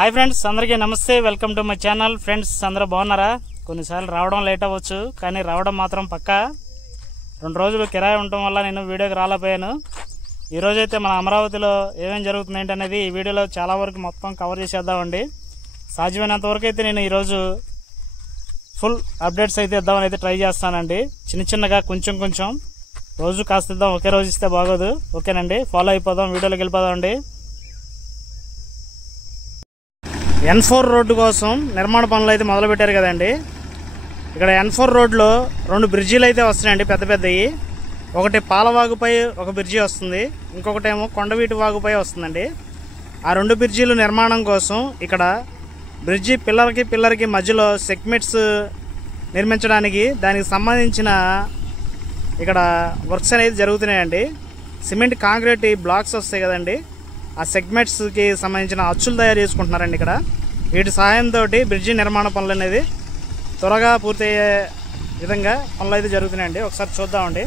Hi friends, అందరికీ నమస్తే. Welcome to my channel. Friends అందరూ బాగున్నారా? కొన్నిసార్లు రావడం లేట్ అవ్వచ్చు, కానీ రావడం మాత్రం పక్కా. 2 రోజులు కిరాయి ఉండటం వల్ల నేను వీడియోకి రాలేకపోయాను. ఈరోజు అయితే మన అమరావతిలో ఏమేమి జరుగుతుంది ఏంటనేది ఈ వీడియోలో చాలా వరకు మొత్తం కవర్ చేసేద్దామండి. సాధ్యమైనంత వరకు అయితే నేను ఈరోజు ఫుల్ అప్డేట్స్ అయితే ఇద్దామని అయితే ట్రై చేస్తానండి. చిన్నగా కొంచెం రోజు కాస్త ఇద్దాం, ఒకే రోజు ఇస్తే బాగోదు. ఓకేనండి, ఫాలో అయిపోదాం, వీడియోలోకి వెళ్ళిపోదామండి. N4 రోడ్డు కోసం నిర్మాణ పనులు అయితే మొదలుపెట్టారు కదండి. ఇక్కడ N4 రోడ్లో 2 బ్రిడ్జీలు అయితే వస్తున్నాయండి, పెద్దవి. ఒకటి పాలవాగుపై ఒక బ్రిడ్జి వస్తుంది, ఇంకొకటేమో కొండవీటి వాగుపై వస్తుందండి. ఆ 2 బ్రిడ్జీలు నిర్మాణం కోసం ఇక్కడ బ్రిడ్జి పిల్లర్కి మధ్యలో సెగ్మెంట్స్ నిర్మించడానికి దానికి సంబంధించిన ఇక్కడ వర్క్స్ అనేది జరుగుతున్నాయండి. సిమెంట్ కాంక్రీట్ బ్లాక్స్ వస్తాయి కదండి, ఆ సెగ్మెంట్స్కి సంబంధించిన అచ్చులు తయారు చేసుకుంటున్నారండి. ఇక్కడ వీటి సహాయంతో బ్రిడ్జి నిర్మాణ పనులు అనేది త్వరగా పూర్తయ్యే విధంగా పనులు అయితే జరుగుతున్నాయండి. ఒకసారి చూద్దామండి.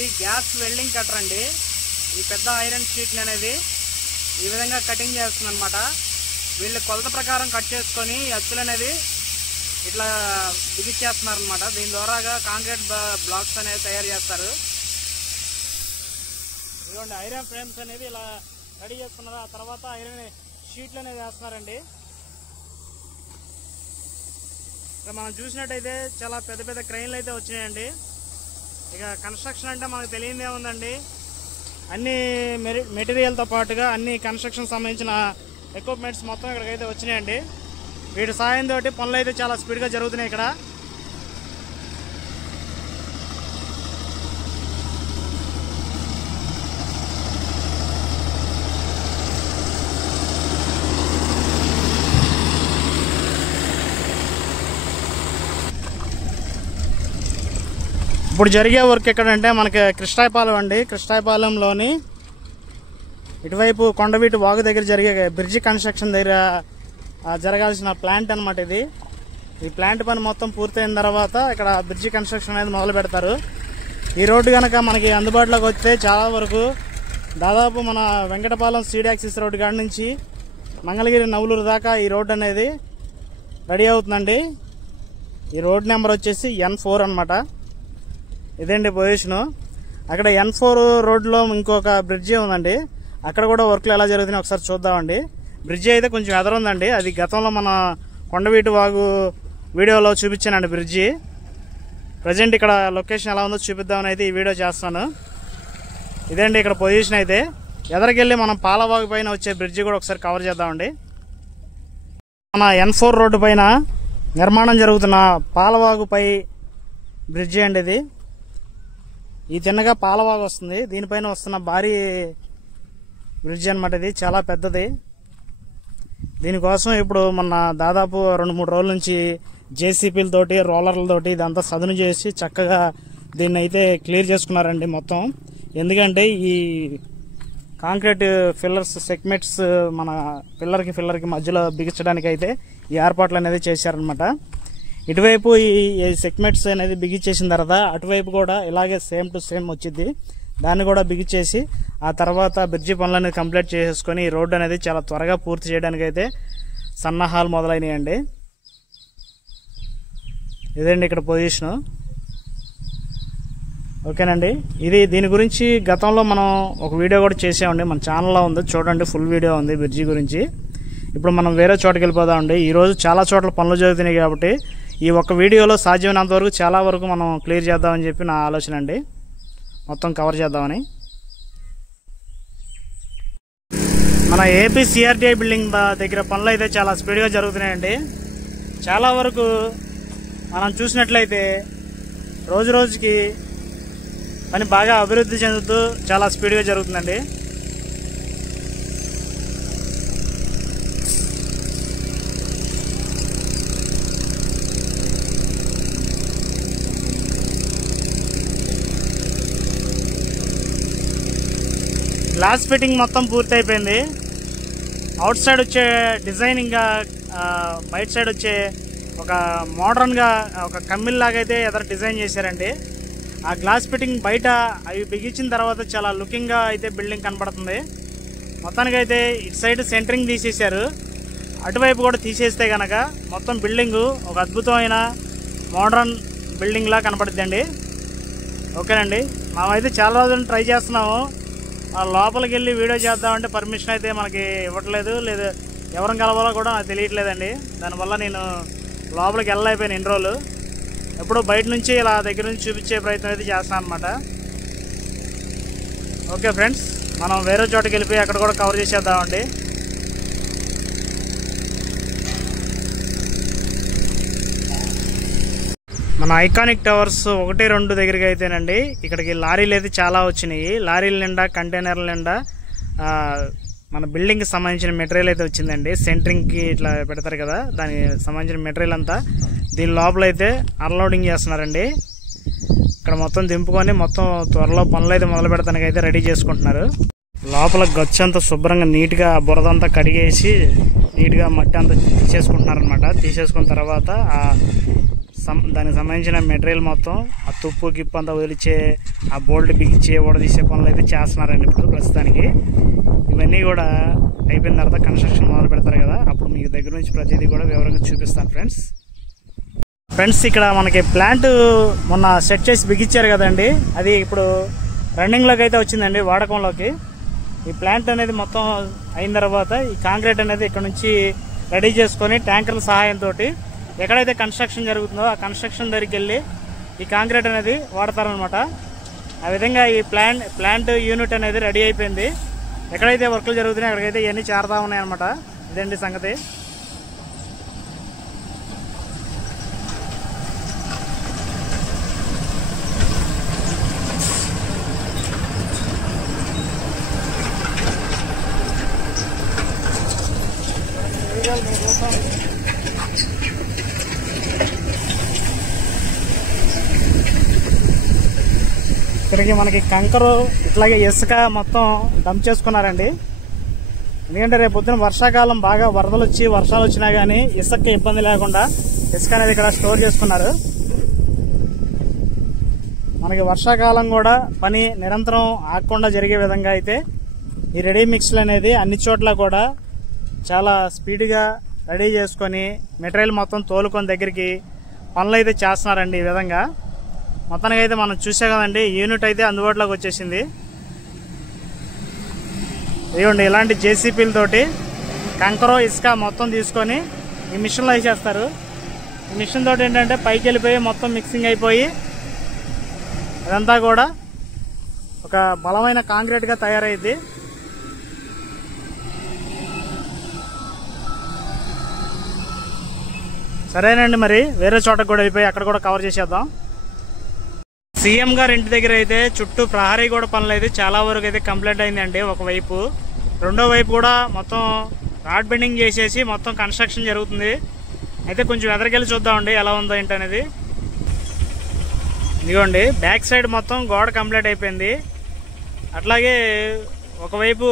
ఈ గ్యాస్ వెల్డింగ్ కట్టర్ అండి. ఈ పెద్ద ఐరన్ షీట్ అనేది ఈ విధంగా కటింగ్ చేస్తుంది అనమాట. వీళ్ళు కొలత ప్రకారం కట్ చేసుకొని అచ్చులు అనేది ఇట్లా బిగిచ్చేస్తున్నారు అనమాట. దీని ద్వారాగా కాంక్రీట్ బ్లాక్స్ అనేది తయారు చేస్తారు. ఇదిగోండి, ఐరన్ ఫ్రేమ్స్ అనేది ఇలా రెడీ చేస్తున్నారు. ఆ తర్వాత ఐరన్ షీట్లు అనేది వేస్తున్నారండి. ఇక మనం చూసినట్టయితే చాలా పెద్ద క్రెయిన్లు అయితే వచ్చినాయండి. ఇక కన్స్ట్రక్షన్ అంటే మనకు తెలియదే ఉందండి. అన్ని మెటీరియల్తో పాటుగా అన్ని కన్స్ట్రక్షన్ సంబంధించిన ఎక్విప్మెంట్స్ మొత్తం ఇక్కడికైతే వచ్చినాయండి. వీటి సాయంతో పనులు అయితే చాలా స్పీడ్గా జరుగుతున్నాయి ఇక్కడ. ఇప్పుడు జరిగే వర్క్ ఎక్కడంటే మనకి కృష్ణాయపాలెం అండి. కృష్ణాయపాలెంలోని ఇటువైపు కొండవీటి వాగు దగ్గర జరిగే బ్రిడ్జి కన్స్ట్రక్షన్ దగ్గర జరగాల్సిన ప్లాంట్ అనమాట ఇది. ఈ ప్లాంట్ పని మొత్తం పూర్తయిన తర్వాత ఇక్కడ బ్రిడ్జి కన్స్ట్రక్షన్ అనేది మొదలు పెడతారు. ఈ రోడ్డు కనుక మనకి అందుబాటులోకి వస్తే చాలా వరకు దాదాపు మన వెంకటపాలెం సీడ్ యాక్సిస్ రోడ్డు కాడి నుంచి మంగళగిరి నవలూరు దాకా ఈ రోడ్డు అనేది రెడీ అవుతుందండి. ఈ రోడ్ నెంబర్ వచ్చేసి N4 అనమాట. ఇదేంటి పొజిషను. అక్కడ N4 రోడ్లో ఇంకొక బ్రిడ్జి ఉందండి, అక్కడ కూడా వర్క్లు ఎలా జరుగుతున్నాయి ఒకసారి చూద్దామండి. బ్రిడ్జి అయితే కొంచెం ఎదరుందండి, అది గతంలో మన కొండవీటి వాగు వీడియోలో చూపించానండి బ్రిడ్జి. ప్రజెంట్ ఇక్కడ లొకేషన్ ఎలా ఉందో చూపిద్దామని అయితే ఈ వీడియో చేస్తాను. ఇదేంటి ఇక్కడ పొజిషన్ అయితే. ఎదరికెళ్ళి మనం పాలవాగు పైన వచ్చే బ్రిడ్జి కూడా ఒకసారి కవర్ చేద్దామండి. మన N4 రోడ్డు పైన నిర్మాణం జరుగుతున్న పాలవాగుపై బ్రిడ్జి అండి ఇది. ఈ తిన్నగా పాలవాగు వస్తుంది, దీనిపైన వస్తున్న భారీ బ్రిడ్జ్ అనమాట. ఇది చాలా పెద్దది. దీనికోసం ఇప్పుడు మొన్న దాదాపు 2-3 రోజుల నుంచి జేసీపీలతోటి రోలర్లతోటి ఇదంతా సదును చేసి చక్కగా దీన్ని అయితే క్లియర్ చేసుకున్నారండి మొత్తం. ఎందుకంటే ఈ కాంక్రీట్ ఫిల్లర్స్ సెగ్మెంట్స్ మన పిల్లర్కి మధ్యలో బిగించడానికి అయితే ఈ ఏర్పాట్లు అనేది చేశారనమాట. ఇటువైపు ఈ సెగ్మెంట్స్ అనేది బిగిచ్చేసిన తర్వాత అటువైపు కూడా ఇలాగే సేమ్ టు సేమ్ వచ్చింది. దాన్ని కూడా బిగిచ్చేసి ఆ తర్వాత బ్రిడ్జి పనులను కంప్లీట్ చేసేసుకొని ఈ రోడ్డు అనేది చాలా త్వరగా పూర్తి చేయడానికి అయితే సన్నాహాలు మొదలైనాయండి. ఇదండి ఇక్కడ పొజిషను. ఓకేనండి, దీని గురించి గతంలో మనం ఒక వీడియో కూడా చేసామండి, మన ఛానల్లో ఉంది చూడండి, ఫుల్ వీడియో ఉంది బ్రిడ్జి గురించి. ఇప్పుడు మనం వేరే చోటుకి వెళ్ళిపోదామండి. ఈరోజు చాలా చోట్ల పనులు జరుగుతున్నాయి కాబట్టి ఈ ఒక్క వీడియోలో సాధ్యమైనంత వరకు చాలా వరకు మనం క్లియర్ చేద్దామని చెప్పి నా ఆలోచన అండి, మొత్తం కవర్ చేద్దామని. మన ఏపీ సిఆర్టీఐ బిల్డింగ్ దగ్గర పనులు అయితే చాలా స్పీడ్గా జరుగుతున్నాయండి. చాలా వరకు మనం చూసినట్లయితే రోజుకి పని బాగా అభివృద్ధి చెందుతూ చాలా స్పీడ్గా జరుగుతుందండి. గ్లాస్ ఫిట్టింగ్ మొత్తం పూర్తి అయిపోయింది. అవుట్ సైడ్ వచ్చే డిజైనింగ్ గా బయట సైడ్ వచ్చే ఒక మోడర్న్ గా ఒక కమ్మిల్ లాగా అయితే ఎదురు డిజైన్ చేశారండి. ఆ గ్లాస్ ఫిట్టింగ్ బయట అవి బిగించిన తర్వాత చాలా లుకింగ్ గా అయితే బిల్డింగ్ కనపడుతుంది. మొత్తానికి అయితే ఇటు సైడ్ సెంటరింగ్ తీసేశారు, అటువైపు కూడా తీసేస్తే కనుక మొత్తం బిల్డింగ్ ఒక అద్భుతమైన మోడర్న్ బిల్డింగ్ లా కనపడుద్దండి. ఓకేనండి, మేమైతే చాలా రోజులు ట్రై చేస్తున్నాము. లోపలికి వెళ్ళి వీడియో చేద్దామంటే పర్మిషన్ అయితే మనకి ఇవ్వట్లేదు, లేదు ఎవరిని కలవాలో కూడా నాకు తెలియట్లేదండి. దానివల్ల నేను లోపలికి వెళ్ళలేకపోయాను ఇన్ని రోజులు. ఎప్పుడో బయట నుంచి ఇలా దగ్గర నుంచి చూపించే ప్రయత్నం అయితే చేస్తాను అనమాట. ఓకే ఫ్రెండ్స్, మనం వేరే చోటకి వెళ్ళిపోయి అక్కడ కూడా కవర్ చేసేద్దామండి. మన ఐకానిక్ టవర్స్ 1, 2 దగ్గరికి అయితేనండి ఇక్కడికి లారీలు అయితే చాలా వచ్చినాయి. లారీల నిండా కంటైనర్ల నిండా మన బిల్డింగ్కి సంబంధించిన మెటీరియల్ అయితే వచ్చిందండి. సెంటరింగ్కి ఇట్లా పెడతారు కదా, దానికి సంబంధించిన మెటీరియల్ అంతా దీని లోపల అయితే అన్లోడింగ్ చేస్తున్నారండి. ఇక్కడ మొత్తం దింపుకొని మొత్తం త్వరలో పనులు అయితే మొదలు పెడతానికి అయితే రెడీ చేసుకుంటున్నారు. లోపల గచ్చు అంతా శుభ్రంగా నీట్గా బురదంతా కడిగేసి నీట్గా మట్టి అంతా తీసేసుకుంటున్నారు అనమాట. తీసేసుకున్న తర్వాత దానికి సంబంధించిన మెటీరియల్ మొత్తం ఆ తుప్పు గిప్పు అంతా వదిలిచ్చే ఆ బోల్ట్ బిగించే ఊడదీసే పనులు అయితే చేస్తున్నారండి ఇప్పుడు ప్రస్తుతానికి. ఇవన్నీ కూడా అయిపోయిన తర్వాత కన్స్ట్రక్షన్ మొదలు పెడతారు కదా, అప్పుడు మీకు దగ్గర నుంచి ప్రతిదీ కూడా వివరంగా చూపిస్తాను ఫ్రెండ్స్. ఇక్కడ మనకి ప్లాంట్ మొన్న సెట్ చేసి బిగించారు కదండి, అది ఇప్పుడు రన్నింగ్లోకి అయితే వచ్చిందండి, వాడకంలోకి. ఈ ప్లాంట్ అనేది మొత్తం అయిన తర్వాత ఈ కాంక్రీట్ అనేది ఇక్కడ నుంచి రెడీ చేసుకొని ట్యాంకర్ల సహాయంతో ఎక్కడైతే కన్స్ట్రక్షన్ జరుగుతుందో ఆ కన్స్ట్రక్షన్ దగ్గరికి వెళ్ళి ఈ కాంక్రీట్ అనేది వాడతారనమాట. ఆ విధంగా ఈ ప్లాంట్ యూనిట్ అనేది రెడీ అయిపోయింది. ఎక్కడైతే వర్కులు జరుగుతున్నాయో అక్కడికైతే ఇవన్నీ చేరుతా ఉన్నాయి అనమాట. ఇదండి సంగతి. ఇక్కడికి మనకి కంకరు ఇట్లాగే ఇసుక మొత్తం డంప్ చేసుకున్నారండి. ఎందుకంటే రేపు పొద్దున వర్షాకాలం బాగా వరదలు వచ్చి వర్షాలు వచ్చినా గానీ ఇసుక ఇబ్బంది లేకుండా ఇసుక అనేది ఇక్కడ స్టోర్ చేసుకున్నారు. మనకి వర్షాకాలం కూడా పని నిరంతరం ఆగకుండా జరిగే విధంగా అయితే ఈ రెడీ మిక్స్లు అనేది అన్ని చోట్ల కూడా చాలా స్పీడ్గా రెడీ చేసుకొని మెటీరియల్ మొత్తం తోలుకొని దగ్గరికి పనులు అయితే చేస్తున్నారండి. ఈ విధంగా మొత్తానికి అయితే మనం చూసే కదండి, యూనిట్ అయితే అందుబాటులోకి వచ్చేసింది. ఇదిగోండి, ఇలాంటి జేసీపీలతోటి కంకర ఇసుక మొత్తం తీసుకొని ఈ మిషన్లో వేసేస్తారు. ఈ మిషన్ తోటి ఏంటంటే పైకి వెళ్ళిపోయి మొత్తం మిక్సింగ్ అయిపోయి అదంతా కూడా ఒక బలమైన కాంక్రీట్గా తయారైంది. సరేనండి, మరి వేరే చోటకు కూడా వెళ్ళిపోయి అక్కడ కూడా కవర్ చేసేద్దాం. సీఎం గారి ఇంటి దగ్గర అయితే చుట్టూ ప్రహరీ గోడ పనులు అయితే చాలా వరకు అయితే కంప్లీట్ అయిందండి ఒకవైపు. రెండో వైపు కూడా మొత్తం రాడ్ బెండింగ్ చేసేసి మొత్తం కన్స్ట్రక్షన్ జరుగుతుంది. అయితే కొంచెం ఎదరికెళ్ళి చూద్దామండి ఎలా ఉందో ఏంటనేది. ఇదిగోండి, బ్యాక్ సైడ్ మొత్తం గోడ కంప్లీట్ అయిపోయింది. అట్లాగే ఒకవైపు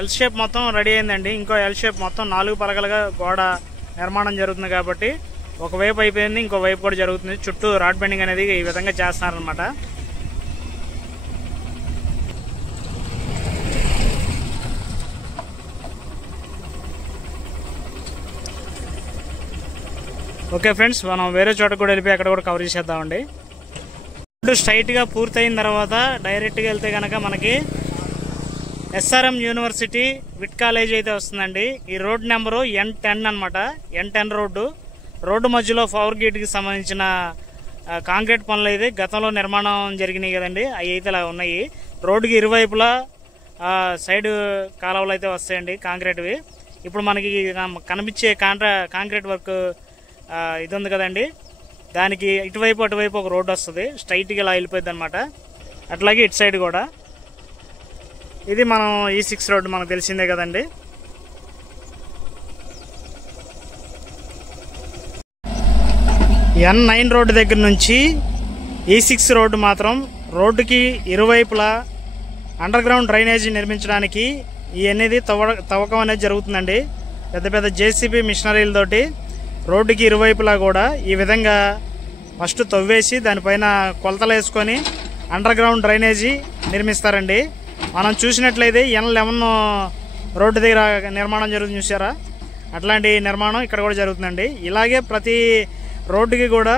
ఎల్ షేప్ మొత్తం రెడీ అయిందండి. ఇంకో ఎల్ షేప్ మొత్తం 4 పలకలుగా గోడ నిర్మాణం జరుగుతుంది కాబట్టి ఒకవైపు అయిపోయింది, ఇంకో వైపు కూడా జరుగుతుంది. చుట్టూ రాడ్ బెండింగ్ అనేది ఈ విధంగా చేస్తున్నారనమాట. ఓకే ఫ్రెండ్స్, మనం వేరే చోట కూడా వెళ్ళిపోయి అక్కడ కూడా కవర్ చేసేద్దామండి. రోడ్డు స్ట్రైట్గా పూర్తయిన తర్వాత డైరెక్ట్గా వెళ్తే కనుక మనకి ఎస్ఆర్ఎం యూనివర్సిటీ విట్ కాలేజ్ అయితే వస్తుందండి. ఈ రోడ్ నెంబరు N10 అనమాట. N10 రోడ్డు మధ్యలో పవర్ గేట్కి సంబంధించిన కాంక్రీట్ పనులు అయితే గతంలో నిర్మాణం జరిగినాయి కదండి, అవి అయితే ఇలా ఉన్నాయి. రోడ్డుకి ఇరువైపులా సైడ్ కాలువలు అయితే వస్తాయండి కాంక్రీట్వి. ఇప్పుడు మనకి కనిపించే కాంక్రీట్ వర్క్ ఇది ఉంది కదండి, దానికి ఇటువైపు అటువైపు ఒక రోడ్డు వస్తుంది, స్ట్రైట్గా ఇలా వెళ్ళిపోద్ది అనమాట. అట్లాగే ఇటు సైడ్ కూడా ఇది మనం E6 రోడ్డు మనకు తెలిసిందే కదండి. N9 రోడ్డు దగ్గర నుంచి E6 రోడ్డు మాత్రం రోడ్డుకి ఇరువైపులా అండర్ గ్రౌండ్ డ్రైనేజీ నిర్మించడానికి ఈ అనేది తవ్వకం అనేది జరుగుతుందండి. పెద్ద పెద్ద జేసీబీ మిషనరీలతోటి రోడ్డుకి ఇరువైపులా కూడా ఈ విధంగా ఫస్ట్ తవ్వేసి దానిపైన కొలతలు వేసుకొని అండర్ గ్రౌండ్ డ్రైనేజీ నిర్మిస్తారండి. మనం చూసినట్లయితే N11 రోడ్డు దగ్గర నిర్మాణం జరుగుతుంది చూసారా, అట్లాంటి నిర్మాణం ఇక్కడ కూడా జరుగుతుందండి. ఇలాగే ప్రతి రోడ్డుకి కూడా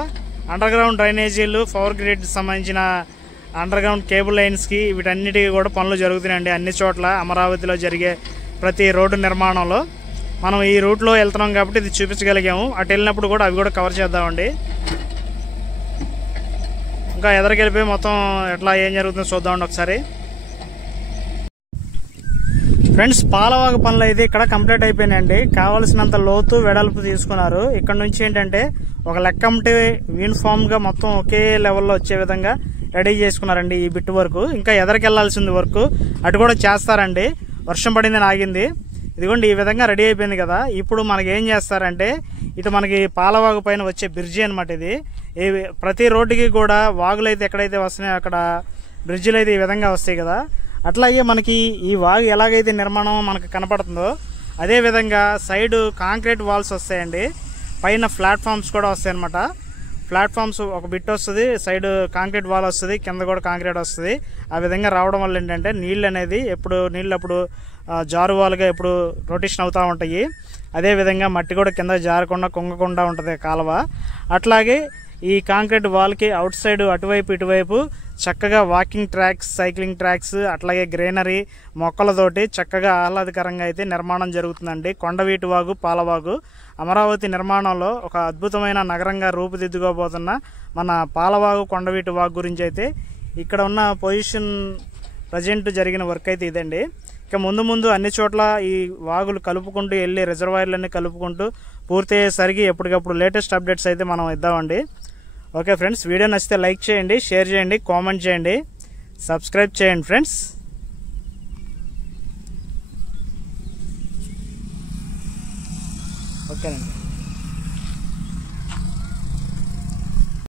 అండర్ గ్రౌండ్ డ్రైనేజీలు, పవర్ గ్రిడ్ సంబంధించిన అండర్ గ్రౌండ్ కేబుల్ లైన్స్కి వీటన్నిటికీ కూడా పనులు జరుగుతున్నాయండి అన్ని చోట్ల. అమరావతిలో జరిగే ప్రతి రోడ్డు నిర్మాణంలో మనం ఈ రూట్లో వెళ్తున్నాం కాబట్టి ఇది చూపించగలిగాము. అటు వెళ్ళినప్పుడు కూడా అవి కూడా కవర్ చేద్దామండి. ఇంకా ఎదరికెళ్ళిపోయి మొత్తం ఎట్లా ఏం జరుగుతుందో చూద్దామండి ఒకసారి. ఫ్రెండ్స్, పాలవాగు పనులు అయితే ఇక్కడ కంప్లీట్ అయిపోయినాయండి. కావాల్సినంత లోతు వెడల్పు తీసుకున్నారు. ఇక్కడ నుంచి ఏంటంటే ఒక లెక్కంటే యూనిఫామ్ గా మొత్తం ఒకే లెవెల్లో వచ్చే విధంగా రెడీ చేసుకున్నారండి ఈ బిట్ వరకు. ఇంకా ఎదరికెళ్లాల్సింది వర్క్ అటు కూడా చేస్తారండి. వర్షం పడిందని ఆగింది. ఇదిగోండి ఈ విధంగా రెడీ అయిపోయింది కదా. ఇప్పుడు మనకి ఏం చేస్తారంటే ఇటు మనకి పాలవాగు పైన వచ్చే బ్రిడ్జి అనమాట ఇది. ప్రతి రోడ్డుకి కూడా వాగులు అయితే ఎక్కడైతే వస్తున్నాయో అక్కడ బ్రిడ్జిలు అయితే ఈ విధంగా వస్తాయి కదా. అట్లాగే మనకి ఈ వాగు ఎలాగైతే నిర్మాణం మనకు కనపడుతుందో అదే విధంగా సైడ్ కాంక్రీట్ వాల్స్ వస్తాయండి. పైన ప్లాట్ఫామ్స్ కూడా వస్తాయి అనమాట. ప్లాట్ఫామ్స్ ఒక బిట్ వస్తుంది, సైడ్ కాంక్రీట్ వాల్ వస్తుంది, కింద కూడా కాంక్రీట్ వస్తుంది. ఆ విధంగా రావడం వల్ల ఏంటంటే నీళ్ళు అనేది నీళ్ళు అప్పుడు జారువాలుగా ఎప్పుడు రొటేషన్ అవుతూ ఉంటాయి. అదేవిధంగా మట్టి కూడా కింద జారకుండా కుంగకుండా ఉంటుంది కాలువ. అట్లాగే ఈ కాంక్రీట్ వాల్కి అవుట్ సైడ్ అటువైపు ఇటువైపు చక్కగా వాకింగ్ ట్రాక్స్, సైక్లింగ్ ట్రాక్స్, అట్లాగే గ్రీనరీ మొక్కలతోటి చక్కగా ఆహ్లాదకరంగా అయితే నిర్మాణం జరుగుతుందండి. కొండవీటి వాగు, పాలవాగు అమరావతి నిర్మాణంలో ఒక అద్భుతమైన నగరంగా రూపుదిద్దుకోబోతున్న మన పాలవాగు, కొండవీటి వాగు గురించి అయితే ఇక్కడ ఉన్న పొజిషన్ ప్రజెంట్ జరిగిన వర్క్ అయితే ఇదండి. ఇక ముందు ముందు అన్ని చోట్ల ఈ వాగులు కలుపుకుంటూ వెళ్ళి రిజర్వాయర్లన్నీ కలుపుకుంటూ పూర్తి అయ్యేసరికి ఎప్పటికప్పుడు లేటెస్ట్ అప్డేట్స్ అయితే మనం ఇద్దామండి. ఓకే ఫ్రెండ్స్, వీడియో నచ్చితే లైక్ చేయండి, షేర్ చేయండి, కామెంట్ చేయండి, సబ్స్క్రైబ్ చేయండి ఫ్రెండ్స్. ఓకేనండి.